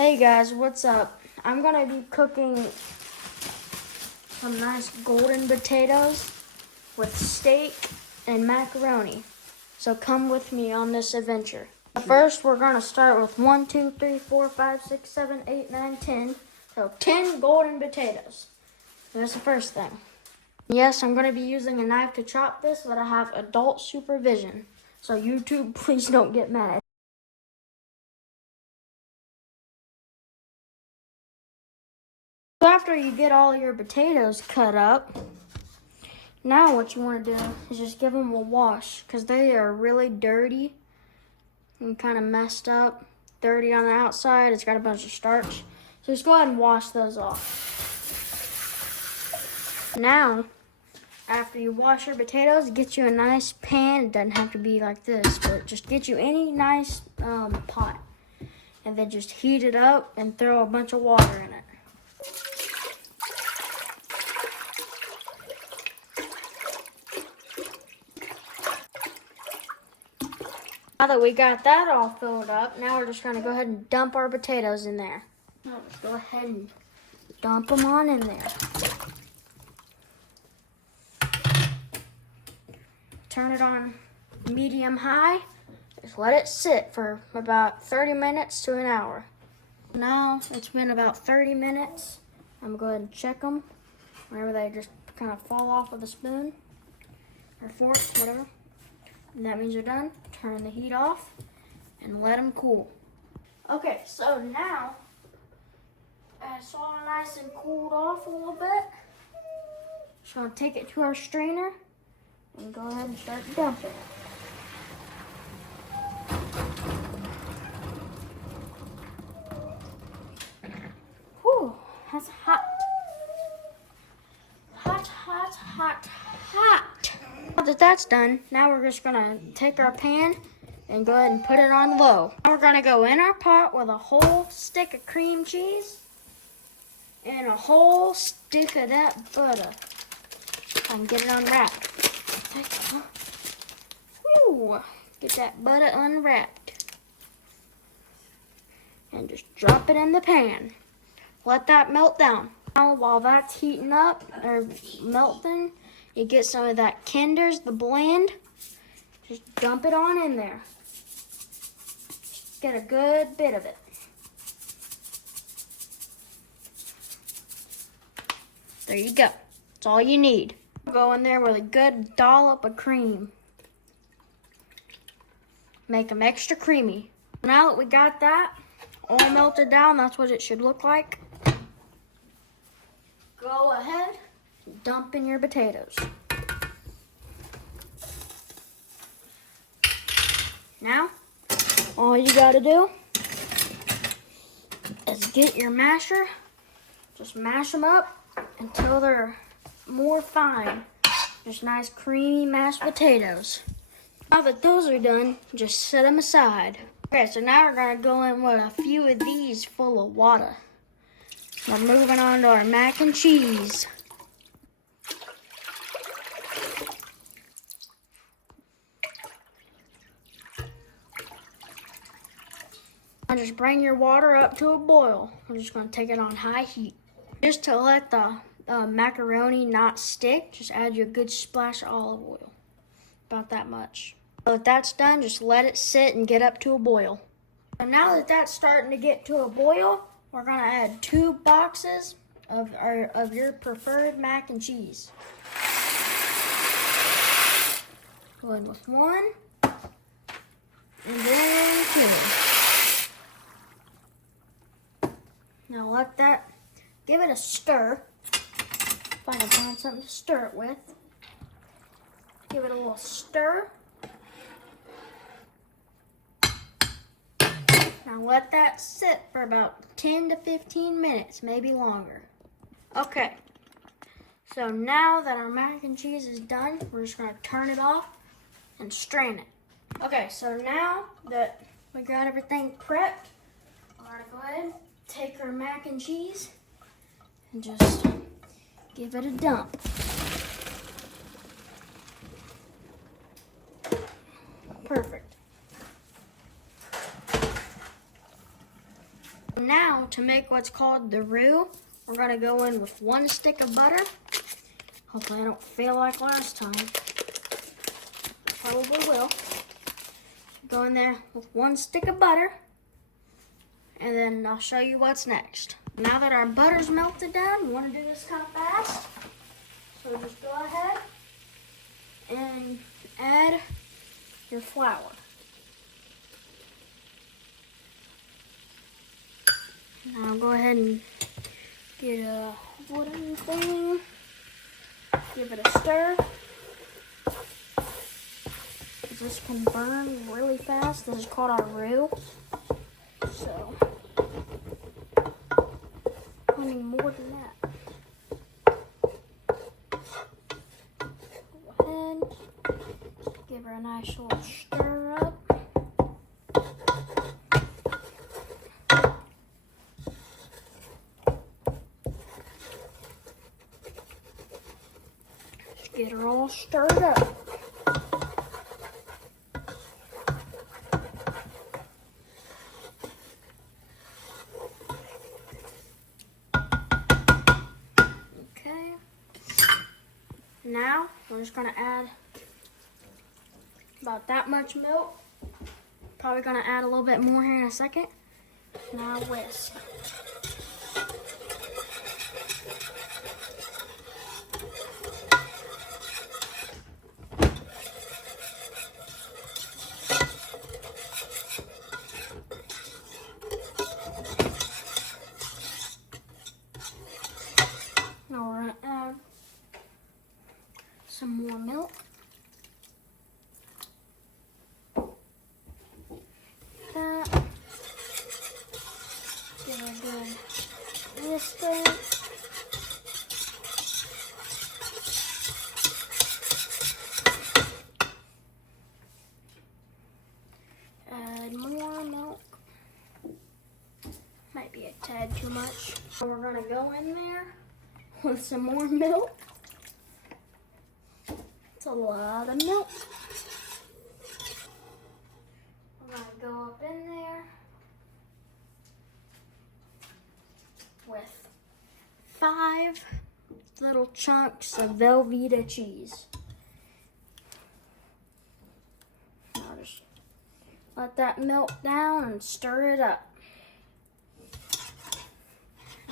Hey guys, what's up? I'm gonna be cooking some nice golden potatoes with steak and macaroni. So come with me on this adventure. First, we're gonna start with 1, 2, 3, 4, 5, 6, 7, 8, 9, 10. So 10 golden potatoes. That's the first thing. Yes, I'm gonna be using a knife to chop this, but I have adult supervision. So YouTube, please don't get mad. After you get all your potatoes cut up, now what you want to do is just give them a wash because they are really dirty and kind of messed up. Dirty on the outside, it's got a bunch of starch. So just go ahead and wash those off. Now, after you wash your potatoes, get you a nice pan. It doesn't have to be like this, but just get you any nice pot. And then just heat it up and throw a bunch of water in it. Now that we got that all filled up, now we're just going to go ahead and dump our potatoes in there. Now let's go ahead and dump them on in there. Turn it on medium high. Just let it sit for about 30 minutes to an hour. Now it's been about 30 minutes. I'm going to go ahead and check them. Whenever they just kind of fall off with a spoon or fork, whatever. And that means you're done. Turn the heat off and let them cool. Okay, so now it's all nice and cooled off a little bit. Just gonna take it to our strainer and go ahead and start dumping. Whew, that's hot. Hot, hot, hot, hot. Now that that's done, now we're just gonna take our pan and go ahead and put it on low. Now we're gonna go in our pot with a whole stick of cream cheese and a whole stick of that butter. And get it unwrapped. Whew. Get that butter unwrapped. And just drop it in the pan. Let that melt down. Now while that's heating up or melting, you get some of that Kinder's, the blend. Just dump it on in there. Just get a good bit of it. There you go. That's all you need. Go in there with a good dollop of cream. Make them extra creamy. Now that we got that all melted down, that's what it should look like. Go ahead, dump in your potatoes. Now, all you gotta do is get your masher, just mash them up until they're more fine. Just nice creamy mashed potatoes. Now that those are done, just set them aside. Okay, so now we're gonna go in with a few of these full of water. We're moving on to our mac and cheese. Now just bring your water up to a boil. I'm just going to take it on high heat. Just to let the macaroni not stick, just add you a good splash of olive oil. About that much. If that's done, just let it sit and get up to a boil. So now that that's starting to get to a boil, we're going to add 2 boxes of your preferred mac and cheese. Go in with 1, and then 2. Now let that, give it a stir. If I can find something to stir it with. Give it a little stir. Now let that sit for about 10 to 15 minutes, maybe longer. Okay, so now that our mac and cheese is done, we're just gonna turn it off and strain it. Okay, so now that we got everything prepped, we're gonna go ahead, take our mac and cheese, and just give it a dump. Perfect. Now, to make what's called the roux, we're gonna go in with 1 stick of butter. Hopefully I don't fail like last time. Probably will. Go in there with 1 stick of butter, and then I'll show you what's next. Now that our butter's melted down, you wanna do this kind of fast. So just go ahead and add your flour. Now go ahead and get a wooden thing. Give it a stir. This can burn really fast. This is called our roux. So, I need more than that. Go ahead, give her a nice little stir up. Just get her all stirred up. Now, we're just gonna add about that much milk. Probably gonna add a little bit more here in a second. Now whisk. Now we're gonna add some more milk. That. Give it a good whisk. Add more milk. Might be a tad too much. We're gonna go in there with some more milk. It's a lot of milk. I'm gonna go up in there with 5 little chunks of Velveeta cheese. I'll just let that melt down and stir it up.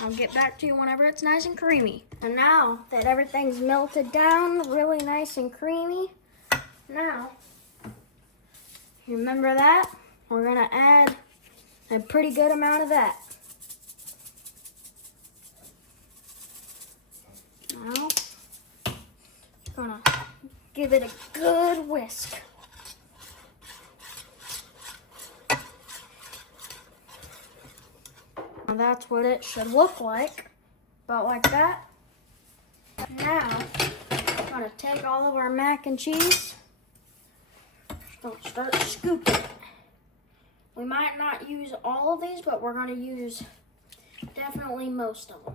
I'll get back to you whenever it's nice and creamy. And now that everything's melted down, really nice and creamy, now, you remember that? We're gonna add a pretty good amount of that. Now, gonna give it a good whisk. Now that's what it should look like, about like that. Now, I'm gonna take all of our mac and cheese, gonna start scooping it. We might not use all of these, but we're gonna use definitely most of them.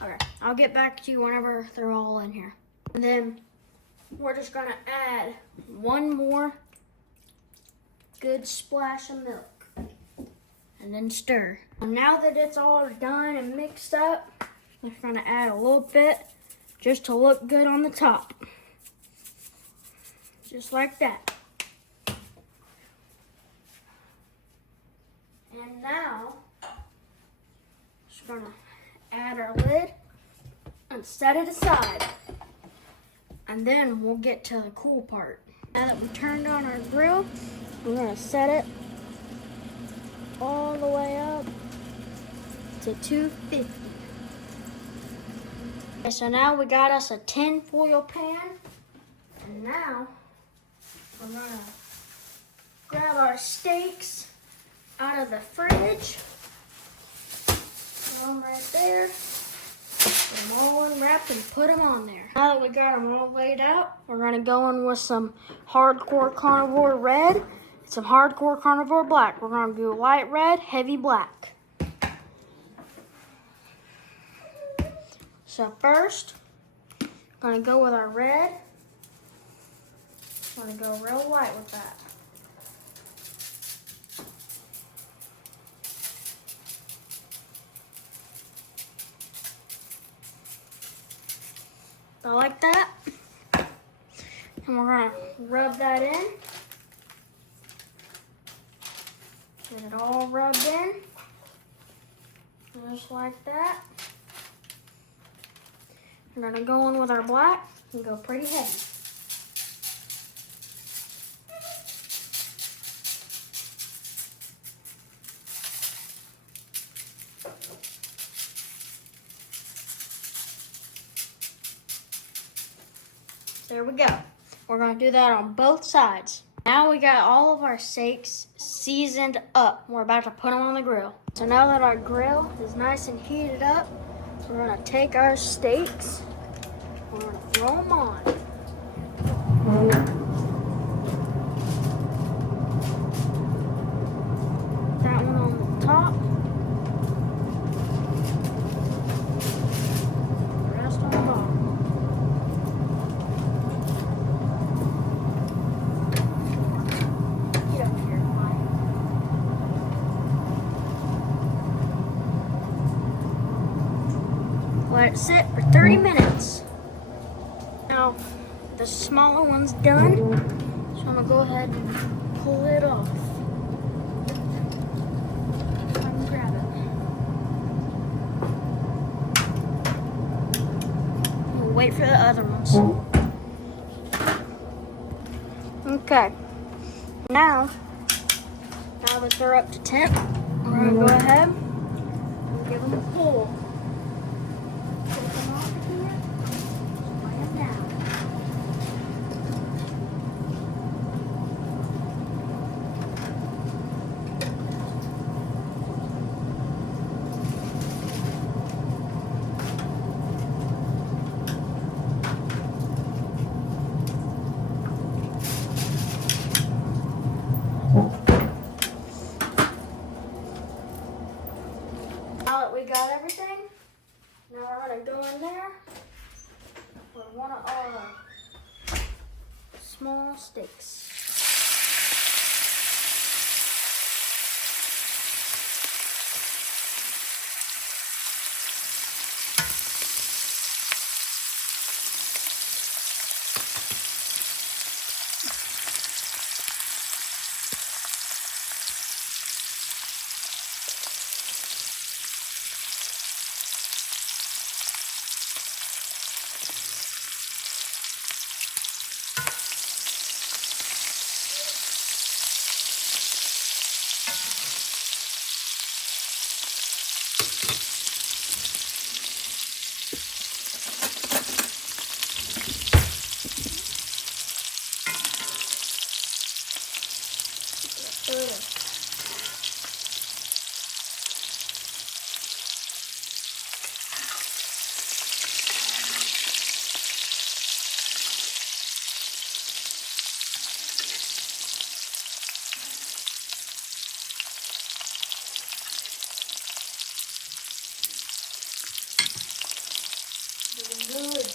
Okay, I'll get back to you whenever they're all in here. And then we're just gonna add 1 more good splash of milk and then stir. And now that it's all done and mixed up, we're gonna add a little bit just to look good on the top. Just like that. And now, just gonna add our lid and set it aside. And then we'll get to the cool part. Now that we turned on our grill, we're gonna set it all the way up to 250. Okay, so now we got us a tin foil pan. And now we're gonna grab our steaks out of the fridge. Put them right there. Put them all unwrapped and put them on there. Now that we got them all laid out, we're gonna go in with some hardcore carnivore red and some hardcore carnivore black. We're gonna do light red, heavy black. So first, I'm gonna go with our red. I'm gonna go real light with that. I like that. And we're gonna rub that in. Get it all rubbed in. Just like that. We're gonna go in with our black and go pretty heavy. There we go. We're gonna do that on both sides. Now we got all of our steaks seasoned up. We're about to put them on the grill. So now that our grill is nice and heated up, we're gonna take our steaks, we're gonna throw them on. That one on the top. The rest on the bottom. Get up here, Mike. Let it sit for 30 minutes. Now, the smaller one's done, so I'm gonna go ahead and pull it off. If I can grab it. We'll wait for the other ones. Okay. Now that they're up to temp, we're gonna go ahead and give them a pull. Take them off of here. Lay them down. Now that we got everything, now we're gonna go in there with one of our small steaks. Looking good.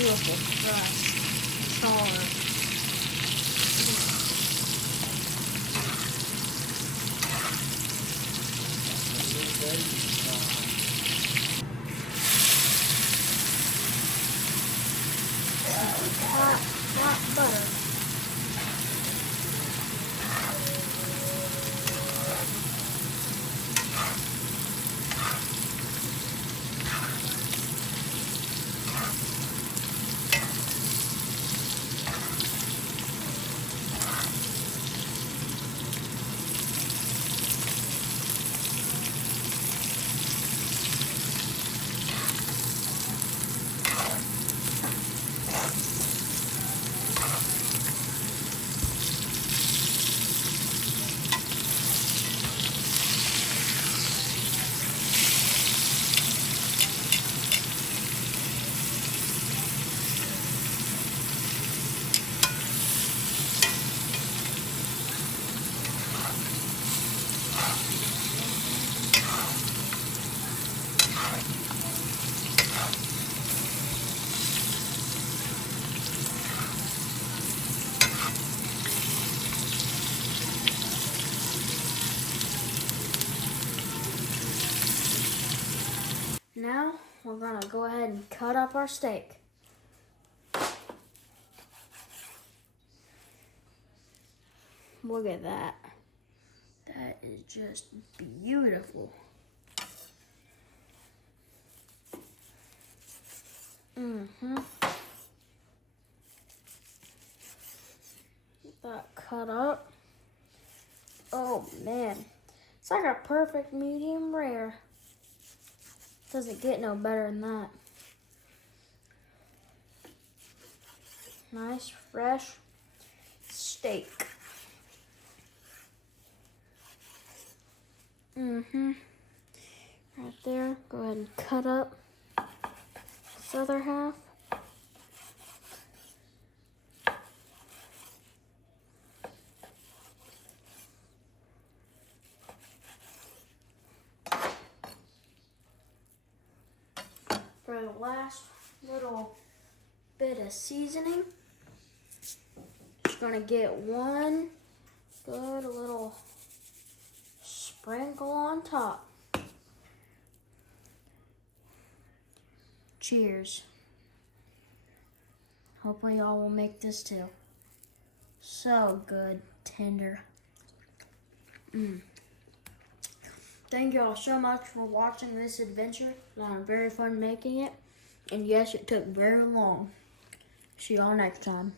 Beautiful crust. Char. Hot butter. Now we're gonna go ahead and cut up our steak. Look at that. That is just beautiful. That cut up. Oh man, it's like a perfect medium rare. Doesn't get no better than that. Nice fresh steak. Right there. Go ahead and cut up this other half. last little bit of seasoning. Just gonna get one good little sprinkle on top. Cheers. Hopefully y'all will make this too. So good, tender. Thank y'all so much for watching this adventure. It was very fun making it. And yes, it took very long. See y'all next time.